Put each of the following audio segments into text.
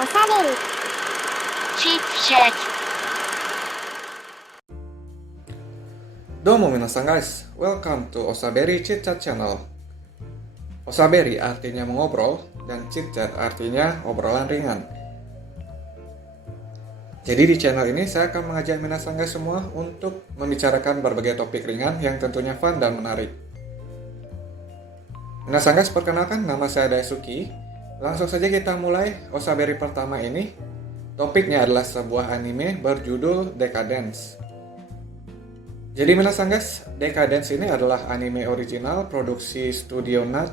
おしゃべり、Chit Chat. どうも皆さんguys, welcome to Osaberi Chit Chat Channel. Osaberi artinya mengobrol dan Chit Chat artinya obrolan ringan. Jadi di channel ini saya akan mengajak minasan guys semua untuk membicarakan berbagai topik ringan yang tentunya fun dan menarik. Minasan guys, perkenalkan nama saya Daisuki. Langsung saja kita mulai Osaberi pertama ini. Topiknya adalah sebuah anime berjudul Decadence. Jadi minasan guys, Decadence ini adalah anime original produksi Studio Nut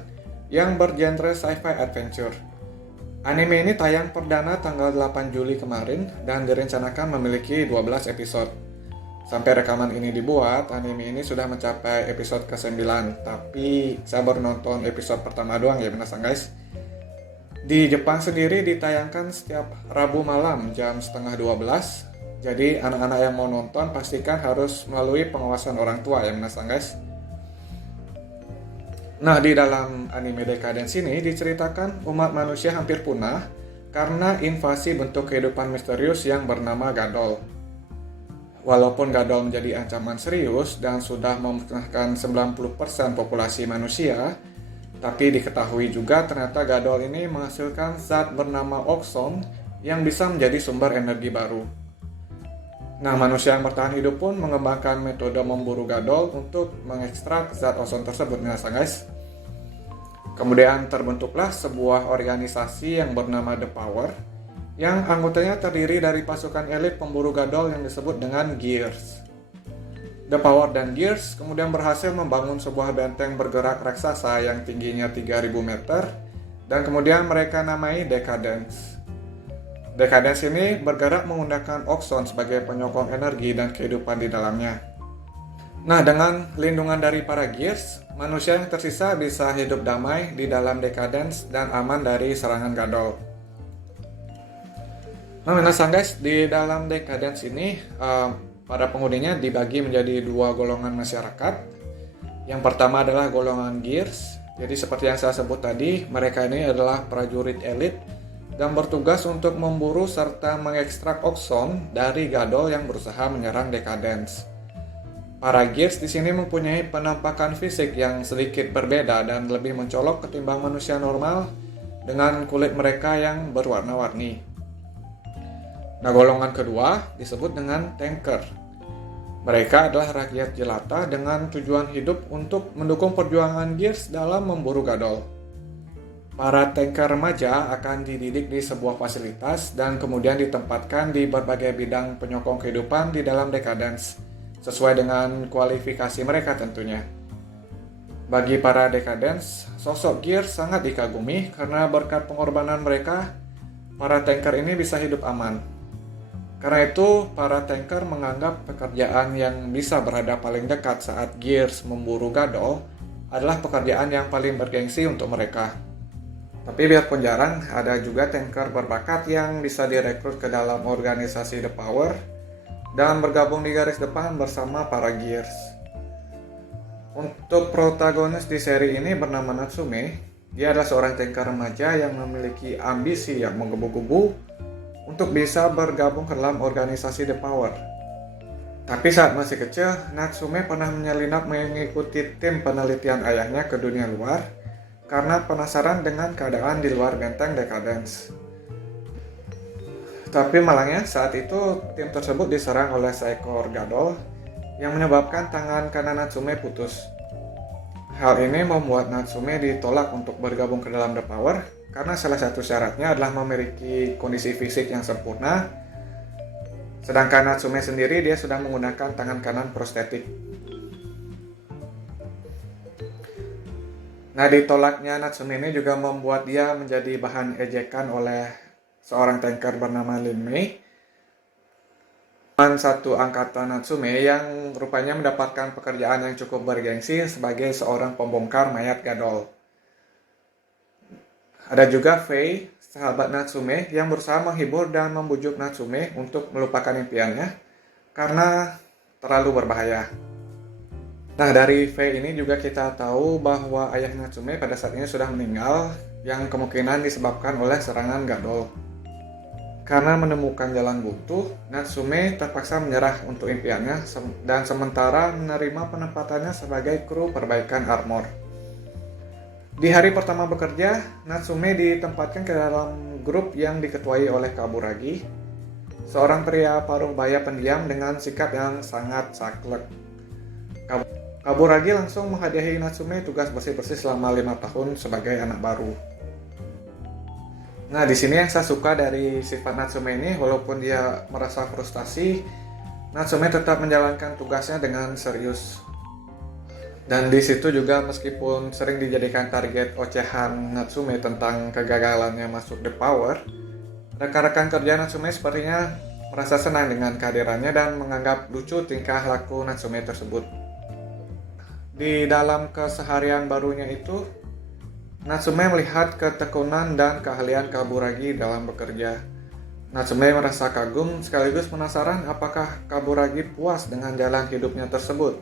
yang bergenre sci-fi adventure. Anime ini tayang perdana tanggal 8 Juli kemarin dan direncanakan memiliki 12 episode. Sampai rekaman ini dibuat, anime ini sudah mencapai episode ke-9, tapi saya baru nonton episode pertama doang ya minasan guys. Di Jepang sendiri ditayangkan setiap Rabu malam jam setengah 12. Jadi anak-anak yang mau nonton pastikan harus melalui pengawasan orang tua ya minasan guys. Nah, di dalam anime Decadence ini diceritakan umat manusia hampir punah karena invasi bentuk kehidupan misterius yang bernama Gadol. Walaupun Gadol menjadi ancaman serius dan sudah memusnahkan 90% populasi manusia, tapi diketahui juga ternyata Gadol ini menghasilkan zat bernama okson yang bisa menjadi sumber energi baru. Nah, manusia yang bertahan hidup pun mengembangkan metode memburu Gadol untuk mengekstrak zat ozon tersebut, minasan guys. Kemudian terbentuklah sebuah organisasi yang bernama The Power, yang anggotanya terdiri dari pasukan elit pemburu Gadol yang disebut dengan Gears. The Power dan Gears kemudian berhasil membangun sebuah benteng bergerak raksasa yang tingginya 3000 meter, dan kemudian mereka namai Decadence. Decadence ini bergerak menggunakan okson sebagai penyokong energi dan kehidupan di dalamnya. Nah, dengan lindungan dari para Gears, manusia yang tersisa bisa hidup damai di dalam Decadence dan aman dari serangan Gadol. Nah, minasan guys, di dalam Decadence ini, para penghuninya dibagi menjadi dua golongan masyarakat. Yang pertama adalah golongan Gears. Jadi seperti yang saya sebut tadi, mereka ini adalah prajurit elit dan bertugas untuk memburu serta mengekstrak okson dari Gadol yang berusaha menyerang Decadence. Para Gears di sini mempunyai penampakan fisik yang sedikit berbeda dan lebih mencolok ketimbang manusia normal dengan kulit mereka yang berwarna-warni. Nah, golongan kedua disebut dengan Tanker. Mereka adalah rakyat jelata dengan tujuan hidup untuk mendukung perjuangan Gears dalam memburu Gadol. Para tanker remaja akan dididik di sebuah fasilitas dan kemudian ditempatkan di berbagai bidang penyokong kehidupan di dalam Decadence, sesuai dengan kualifikasi mereka tentunya. Bagi para Decadence, sosok Gears sangat dikagumi karena berkat pengorbanan mereka, para tanker ini bisa hidup aman. Karena itu, para tanker menganggap pekerjaan yang bisa berada paling dekat saat Gears memburu Gadol adalah pekerjaan yang paling bergengsi untuk mereka. Tapi biarpun jarang, ada juga tanker berbakat yang bisa direkrut ke dalam organisasi The Power dan bergabung di garis depan bersama para Gears. Untuk protagonis di seri ini bernama Natsume. Dia adalah seorang tanker remaja yang memiliki ambisi yang menggebu-gebu untuk bisa bergabung ke dalam organisasi The Power. Tapi saat masih kecil, Natsume pernah menyelinap mengikuti tim penelitian ayahnya ke dunia luar karena penasaran dengan keadaan di luar benteng Decadence. Tapi malangnya saat itu tim tersebut diserang oleh seekor Gadol yang menyebabkan tangan kanan Natsume putus. Hal ini membuat Natsume ditolak untuk bergabung ke dalam The Power karena salah satu syaratnya adalah memiliki kondisi fisik yang sempurna. Sedangkan Natsume sendiri dia sudah menggunakan tangan kanan prostetik. Nah, ditolaknya Natsume ini juga membuat dia menjadi bahan ejekan oleh seorang tanker bernama Lin Mei. Dan satu angkatan Natsume yang rupanya mendapatkan pekerjaan yang cukup bergengsi sebagai seorang pembongkar mayat Gadol. Ada juga Fei, sahabat Natsume, yang berusaha menghibur dan membujuk Natsume untuk melupakan impiannya karena terlalu berbahaya. Nah, dari Fei ini juga kita tahu bahwa ayah Natsume pada saat ini sudah meninggal, yang kemungkinan disebabkan oleh serangan Gadol. Karena menemukan jalan buntu, Natsume terpaksa menyerah untuk impiannya dan sementara menerima penempatannya sebagai kru perbaikan armor. Di hari pertama bekerja, Natsume ditempatkan ke dalam grup yang diketuai oleh Kaburagi, seorang pria paruh baya pendiam dengan sikap yang sangat saklek. Kaburagi langsung menghadiahi Natsume tugas bersih-bersih selama 5 tahun sebagai anak baru. Nah, di sini yang saya suka dari sifat Natsume ini, walaupun dia merasa frustasi, Natsume tetap menjalankan tugasnya dengan serius. Dan di situ juga meskipun sering dijadikan target ocehan Natsume tentang kegagalannya masuk The Power, rekan-rekan kerja Natsume sepertinya merasa senang dengan kehadirannya dan menganggap lucu tingkah laku Natsume tersebut. Di dalam keseharian barunya itu, Natsume melihat ketekunan dan keahlian Kaburagi dalam bekerja. Natsume merasa kagum sekaligus penasaran apakah Kaburagi puas dengan jalan hidupnya tersebut.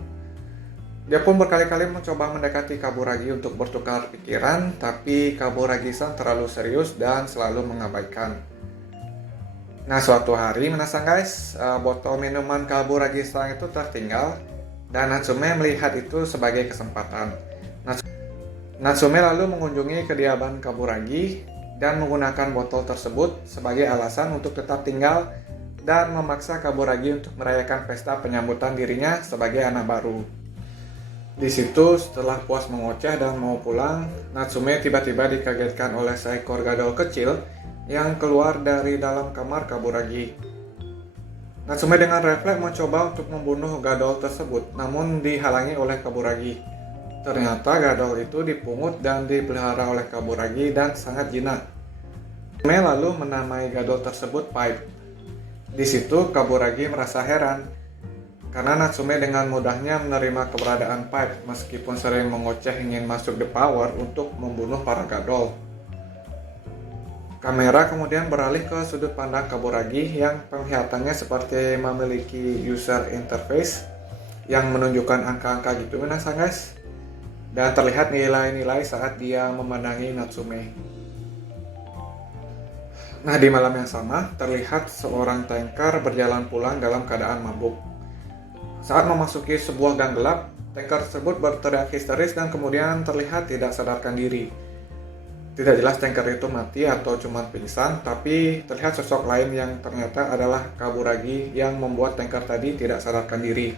Dia pun berkali-kali mencoba mendekati Kaburagi untuk bertukar pikiran, tapi Kaburagi-san terlalu serius dan selalu mengabaikan. Nah, suatu hari menasang guys, botol minuman Kaburagi-san itu tertinggal dan Natsume melihat itu sebagai kesempatan. Natsume lalu mengunjungi kediaman Kaburagi dan menggunakan botol tersebut sebagai alasan untuk tetap tinggal dan memaksa Kaburagi untuk merayakan pesta penyambutan dirinya sebagai anak baru. Di situ, setelah puas mengoceh dan mau pulang, Natsume tiba-tiba dikagetkan oleh seekor gadol kecil yang keluar dari dalam kamar Kaburagi. Natsume dengan refleks mencoba untuk membunuh gadol tersebut, namun dihalangi oleh Kaburagi. Ternyata gadol itu dipungut dan dipelihara oleh Kaburagi dan sangat jinak. Natsume lalu menamai gadol tersebut Pipe. Di situ Kaburagi merasa heran karena Natsume dengan mudahnya menerima keberadaan Pipe meskipun sering mengoceh ingin masuk The Power untuk membunuh para gadol. Kamera kemudian beralih ke sudut pandang Kaburagi yang penglihatannya seperti memiliki user interface yang menunjukkan angka-angka gitu guys. Dan terlihat nilai-nilai saat dia memandangi Natsume. Nah, di malam yang sama, terlihat seorang tanker berjalan pulang dalam keadaan mabuk. Saat memasuki sebuah gang gelap, tanker tersebut berteriak histeris dan kemudian terlihat tidak sadarkan diri. Tidak jelas tanker itu mati atau cuma pingsan, tapi terlihat sosok lain yang ternyata adalah Kaburagi yang membuat tanker tadi tidak sadarkan diri.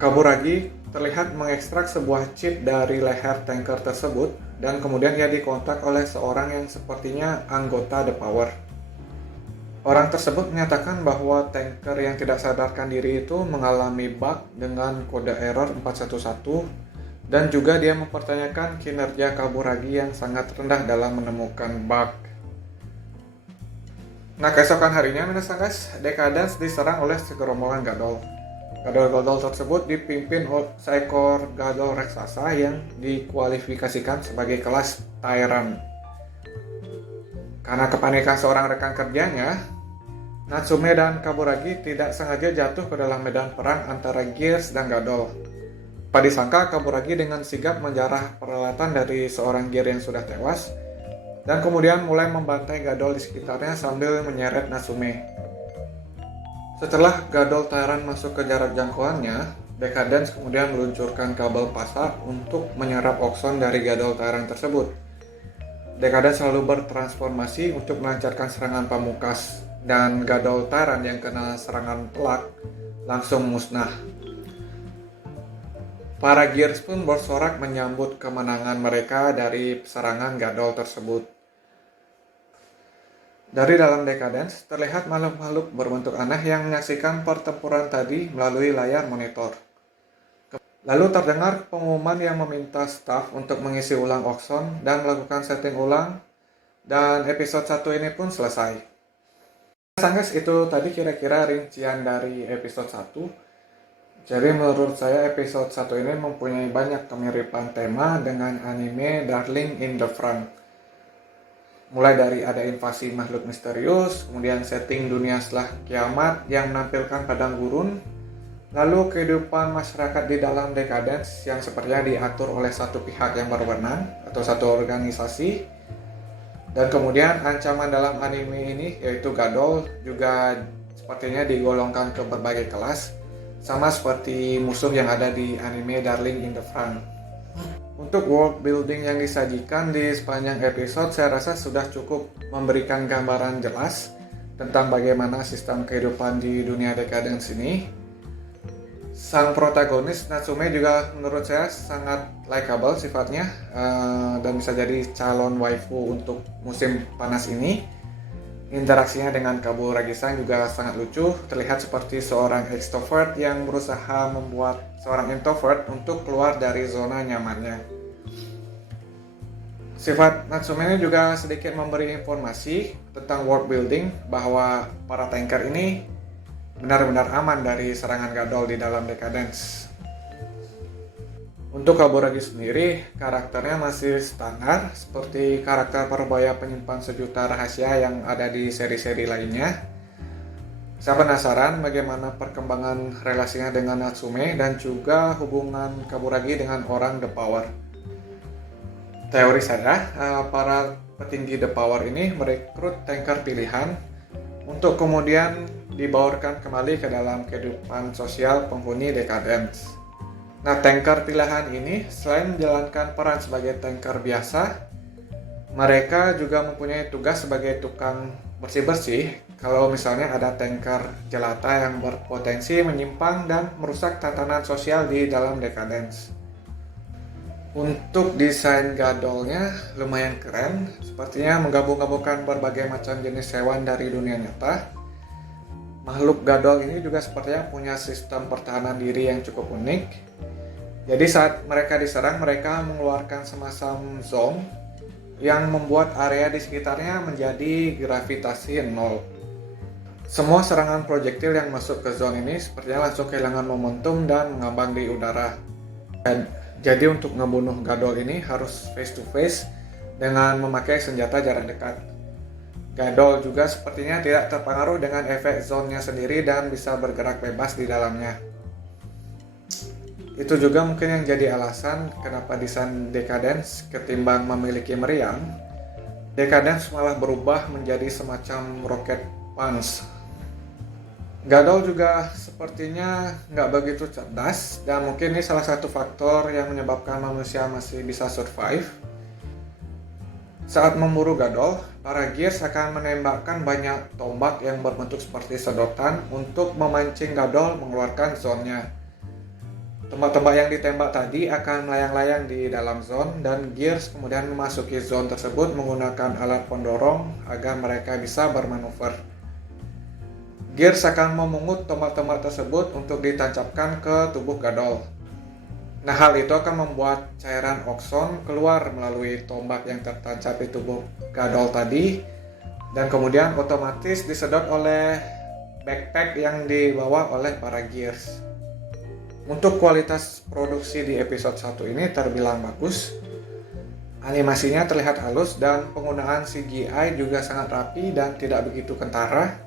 Kaburagi terlihat mengekstrak sebuah chip dari leher tanker tersebut dan kemudian ia dikontak oleh seorang yang sepertinya anggota The Power. Orang tersebut menyatakan bahwa tanker yang tidak sadarkan diri itu mengalami bug dengan kode error 411 dan juga dia mempertanyakan kinerja Kaburagi yang sangat rendah dalam menemukan bug. Nah, keesokan harinya guys, Decadence diserang oleh segerombolan gadol. Gadol-gadol tersebut dipimpin oleh seekor gadol raksasa yang dikualifikasikan sebagai kelas Tyrant. Karena kepanikan seorang rekan kerjanya, Natsume dan Kaburagi tidak sengaja jatuh ke dalam medan perang antara Gears dan gadol. Pada disangka Kaburagi dengan sigap menjarah peralatan dari seorang Gear yang sudah tewas dan kemudian mulai membantai gadol di sekitarnya sambil menyeret Natsume. Setelah gadol Tyrant masuk ke jarak jangkauannya, Decadence kemudian meluncurkan kabel pasar untuk menyerap okson dari gadol Tyrant tersebut. Decadence selalu bertransformasi untuk melancarkan serangan pamungkas, dan gadol Tyrant yang kena serangan telak langsung musnah. Para Gears pun bersorak menyambut kemenangan mereka dari serangan gadol tersebut. Dari dalam Decadence, terlihat makhluk-makhluk berbentuk aneh yang menyaksikan pertempuran tadi melalui layar monitor. Lalu terdengar pengumuman yang meminta staf untuk mengisi ulang okson dan melakukan setting ulang, dan episode 1 ini pun selesai. Guys, itu tadi kira-kira rincian dari episode 1. Jadi menurut saya episode 1 ini mempunyai banyak kemiripan tema dengan anime Darling in the Franxx. Mulai dari ada invasi makhluk misterius, kemudian setting dunia setelah kiamat yang menampilkan padang gurun, lalu kehidupan masyarakat di dalam Decadence yang sepertinya diatur oleh satu pihak yang berwenang atau satu organisasi, Dan kemudian ancaman dalam anime ini yaitu Gadol juga sepertinya digolongkan ke berbagai kelas, sama seperti musuh yang ada di anime Darling in the Franxx. Untuk world building yang disajikan di sepanjang episode saya rasa sudah cukup memberikan gambaran jelas tentang bagaimana sistem kehidupan di dunia Decadence ini. Sang protagonis Natsume juga menurut saya sangat likable sifatnya, dan bisa jadi calon waifu untuk musim panas ini. Interaksinya dengan Kaburagi-san juga sangat lucu, terlihat seperti seorang extrovert yang berusaha membuat seorang introvert untuk keluar dari zona nyamannya. Sifat Natsume ini juga sedikit memberi informasi tentang world building, bahwa para tanker ini benar-benar aman dari serangan Gadol di dalam Decadence. Untuk Kaburagi sendiri, karakternya masih standar seperti karakter parubaya penyimpan sejuta rahasia yang ada di seri-seri lainnya. Saya penasaran bagaimana perkembangan relasinya dengan Natsume dan juga hubungan Kaburagi dengan orang The Power. Teori saya, para petinggi The Power ini merekrut tanker pilihan untuk kemudian dibaurkan kembali ke dalam kehidupan sosial penghuni Decadence. Nah, tanker pilihan ini selain menjalankan peran sebagai tanker biasa, mereka juga mempunyai tugas sebagai tukang bersih-bersih kalau misalnya ada tanker jelata yang berpotensi menyimpang dan merusak tatanan sosial di dalam Decadence. Untuk desain Gadolnya lumayan keren, sepertinya menggabung-gabungkan berbagai macam jenis hewan dari dunia nyata. Makhluk Gadol ini juga sepertinya punya sistem pertahanan diri yang cukup unik. Jadi saat mereka diserang, mereka mengeluarkan semacam zone yang membuat area di sekitarnya menjadi gravitasi nol. Semua serangan projektil yang masuk ke zone ini sepertinya langsung kehilangan momentum dan mengambang di udara. Jadi untuk ngebunuh Gadol ini harus face to face dengan memakai senjata jarak dekat. Gadol juga sepertinya tidak terpengaruh dengan efek zone-nya sendiri dan bisa bergerak bebas di dalamnya. Itu juga mungkin yang jadi alasan kenapa desain Decadence ketimbang memiliki meriam, Decadence malah berubah menjadi semacam rocket punch. Gadol juga sepertinya nggak begitu cerdas, dan mungkin ini salah satu faktor yang menyebabkan manusia masih bisa survive. Saat memburu Gadol, para Gears akan menembakkan banyak tombak yang berbentuk seperti sedotan untuk memancing Gadol mengeluarkan zone-nya. Tombak-tombak yang ditembak tadi akan melayang-layang di dalam zone, dan Gears kemudian memasuki zone tersebut menggunakan alat pendorong agar mereka bisa bermanuver. Gears akan memungut tombak-tombak tersebut untuk ditancapkan ke tubuh Gadol. Nah, hal itu akan membuat cairan okson keluar melalui tombak yang tertancap di tubuh Gadol tadi, dan kemudian otomatis disedot oleh backpack yang dibawa oleh para Gears. Untuk kualitas produksi di episode 1 ini terbilang bagus. Animasinya terlihat halus dan penggunaan CGI juga sangat rapi dan tidak begitu kentara.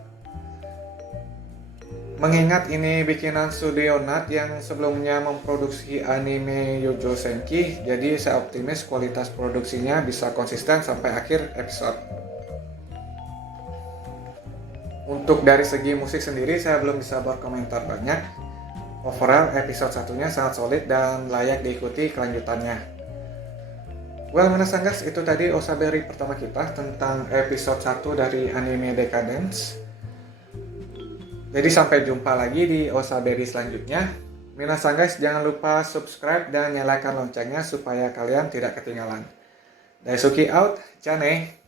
Mengingat ini bikinan studio NAT yang sebelumnya memproduksi anime Youjo Senki, jadi saya optimis kualitas produksinya bisa konsisten sampai akhir episode. Untuk dari segi musik sendiri saya belum bisa berkomentar banyak. Overall episode satunya sangat solid dan layak diikuti kelanjutannya. Well, menasanggas itu tadi osaberi pertama kita tentang episode 1 dari anime Decadence. Jadi sampai jumpa lagi di osaberi selanjutnya. Minasan guys, jangan lupa subscribe dan nyalakan loncengnya supaya kalian tidak ketinggalan. Daisuki out, Jane.